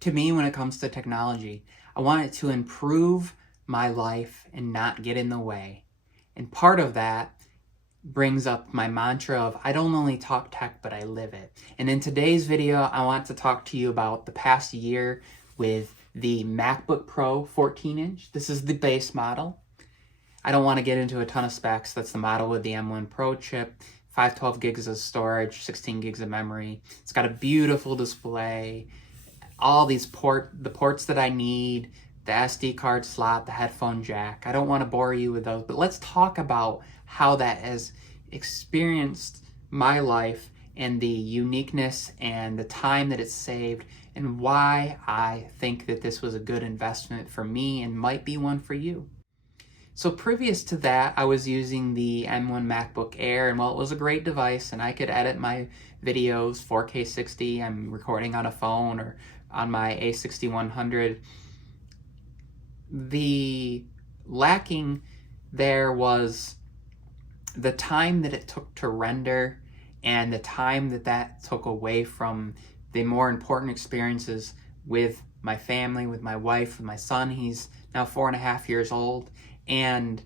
To me, when it comes to technology, I want it to improve my life and not get in the way. And part of that brings up my mantra of I don't only talk tech, but I live it. And in today's video, I want to talk to you about the past year with the MacBook Pro 14-inch. This is the base model. I don't want to get into a ton of specs. That's the model with the M1 Pro chip, 512 gigs of storage, 16 gigs of memory. It's got a beautiful display, all these the ports that I need, the SD card slot, the headphone jack. I don't want to bore you with those, but let's talk about how that has experienced my life and the uniqueness and the time that it's saved and why I think that this was a good investment for me and might be one for you. So previous to that, I was using the M1 MacBook Air, and while it was a great device and I could edit my videos 4K 60, I'm recording on a phone or on my A6100, the lacking there was the time that it took to render and the time that took away from the more important experiences with my family, with my wife, with my son. He's now 4.5 years old, and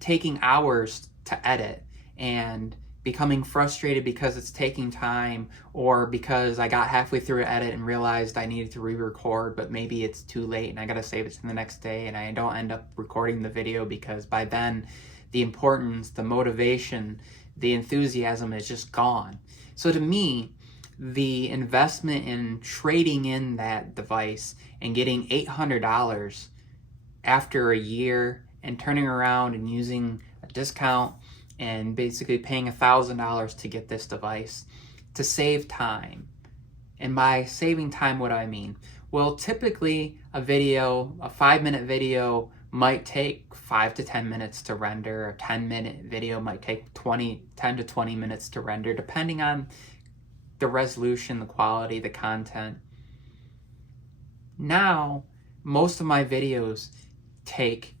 taking hours to edit and becoming frustrated because it's taking time, or because I got halfway through an edit and realized I needed to re-record, but maybe it's too late and I gotta save it to the next day, and I don't end up recording the video because by then the importance, the motivation, the enthusiasm is just gone. So to me, the investment in trading in that device and getting $800 after a year and turning around and using a discount and basically paying $1,000 to get this device to save time. And by saving time, what do I mean? Well, typically a 5-minute video might take 5 to 10 minutes to render. A 10-minute video might take 10 to 20 minutes to render, depending on the resolution, the quality, the content. Now, most of my videos take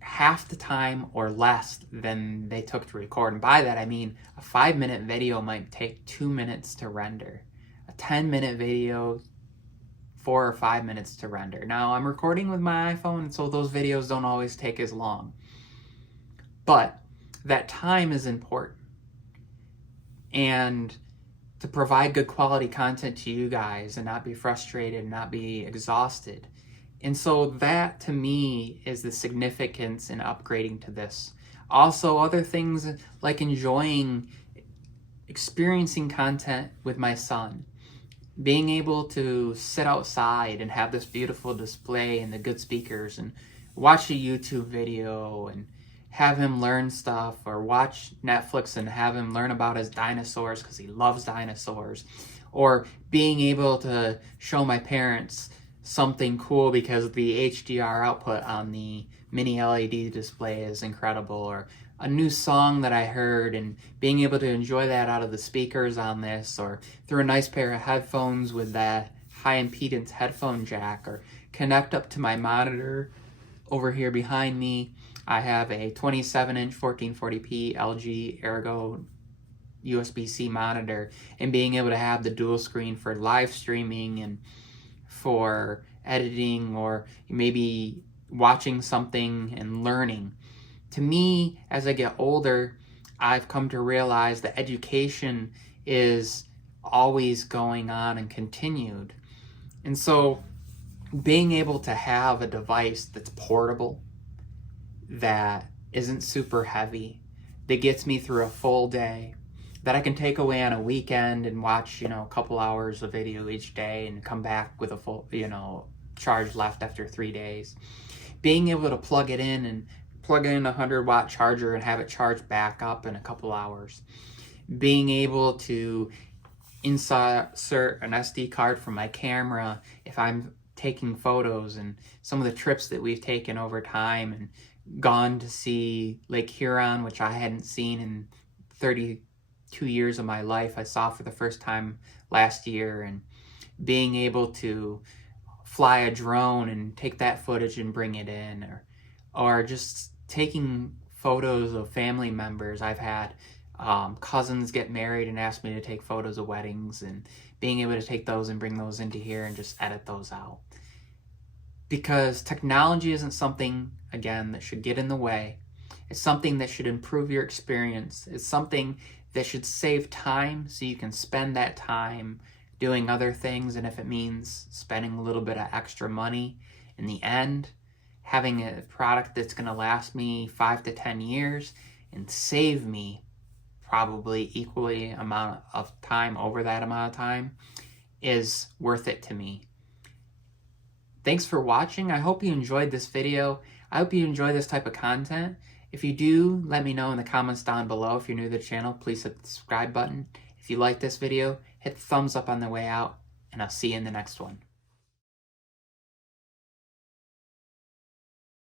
half the time or less than they took to record. And by that, I mean a 5-minute video might take 2 minutes to render. A 10-minute video, 4 or 5 minutes to render. Now, I'm recording with my iPhone, so those videos don't always take as long. But that time is important. And to provide good quality content to you guys and not be frustrated, not be exhausted. And so that, to me, is the significance in upgrading to this. Also, other things like experiencing content with my son. Being able to sit outside and have this beautiful display and the good speakers and watch a YouTube video and have him learn stuff, or watch Netflix and have him learn about his dinosaurs because he loves dinosaurs. Or being able to show my parents something cool because the HDR output on the mini LED display is incredible, or a new song that I heard and being able to enjoy that out of the speakers on this, or through a nice pair of headphones with that high impedance headphone jack, or connect up to my monitor. Over here behind me, I have a 27-inch 1440p LG Ergo USB-C monitor, and being able to have the dual screen for live streaming and for editing, or maybe watching something and learning. To me, as I get older, I've come to realize that education is always going on and continued. And so being able to have a device that's portable, that isn't super heavy, that gets me through a full day, that I can take away on a weekend and watch, a couple hours of video each day and come back with a full, charge left after 3 days. Being able to plug it in and plug in a 100-watt charger and have it charge back up in a couple hours. Being able to insert an SD card from my camera if I'm taking photos, and some of the trips that we've taken over time and gone to see Lake Huron, which I hadn't seen in 32 years of my life. I saw for the first time last year, and being able to fly a drone and take that footage and bring it in, or just taking photos of family members. I've had cousins get married and ask me to take photos of weddings, and being able to take those and bring those into here and just edit those out. Because technology isn't something, again, that should get in the way. It's something that should improve your experience. It's something that should save time so you can spend that time doing other things. And if it means spending a little bit of extra money, in the end, having a product that's going to last me 5 to 10 years and save me probably equally amount of time over that amount of time is worth it to me. Thanks for watching. I hope you enjoyed this video. I hope you enjoy this type of content. If you do, let me know in the comments down below. If you're new to the channel, please hit the subscribe button. If you like this video, hit the thumbs up on the way out, and I'll see you in the next one.